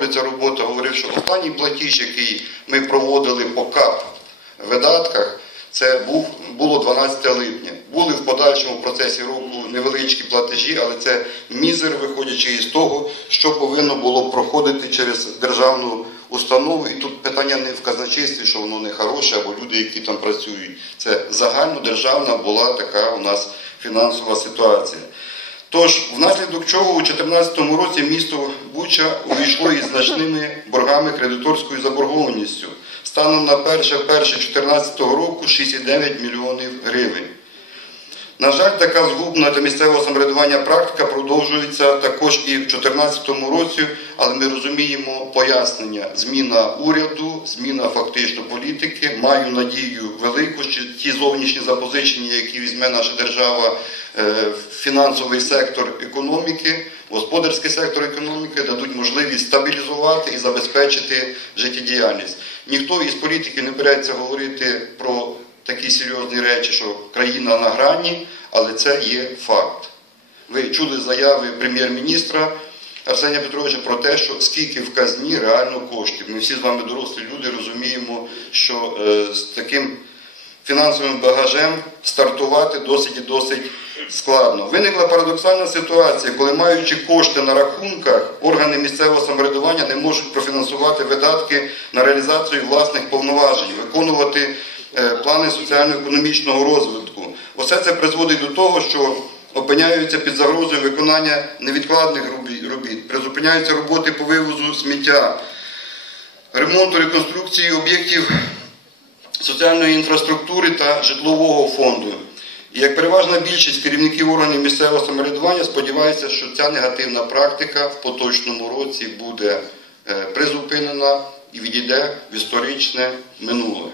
робиться робота, говорив, що останній платіж, який ми проводили по КАП видатках, це був, було 12 липня. Були в подальшому процесі року невеличкі платежі, але це мізер, виходячи із того, що повинно було проходити через державну установу. І тут питання не в казначействі, що воно не хороше, або люди, які там працюють. Це загальнодержавна була така у нас фінансова ситуація. Тож, внаслідок чого у 2014 році місто Буча увійшло із значними боргами кредиторською заборгованістю. Станом на 1.1.2014 року 6,9 мільйонів гривень. На жаль, така згубна для місцевого самоврядування практика продовжується також і в 2014 році, але ми розуміємо пояснення. Зміна уряду, зміна фактично політики. Маю надію велику, що ті зовнішні запозичення, які візьме наша держава, е, фінансовий сектор економіки, господарський сектор економіки дадуть можливість стабілізувати і забезпечити життєдіяльність. Ніхто із політиків не береться говорити про такі серйозні речі, що країна на грані, але це є факт. Ви чули заяви прем'єр-міністра Арсенія Петровича про те, що скільки в казні реально коштів. Ми всі з вами дорослі люди розуміємо, що е, з таким фінансовим багажем стартувати досить і досить складно. Виникла парадоксальна ситуація, коли маючи кошти на рахунках, органи місцевого самоврядування не можуть профінансувати видатки на реалізацію власних повноважень, виконувати плани соціально-економічного розвитку. Усе це призводить до того, що опиняються під загрозою виконання невідкладних робіт, призупиняються роботи по вивозу сміття, ремонту реконструкції об'єктів соціальної інфраструктури та житлового фонду. І як переважна більшість керівників органів місцевого самоврядування сподівається, що ця негативна практика в поточному році буде е, призупинена і відійде в історичне минуле.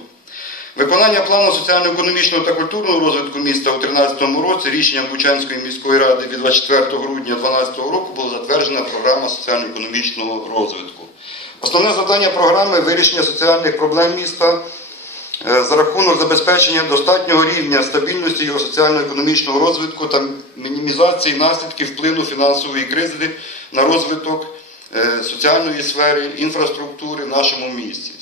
Виконання плану соціально-економічного та культурного розвитку міста у 2013 році рішенням Бучанської міської ради від 24 грудня 2012 року була затверджена програма соціально-економічного розвитку. Основне завдання програми вирішення соціальних проблем міста е, за рахунок забезпечення достатнього рівня стабільності його соціально-економічного розвитку та мінімізації наслідків впливу фінансової кризи на розвиток е, соціальної сфери, інфраструктури в нашому місті.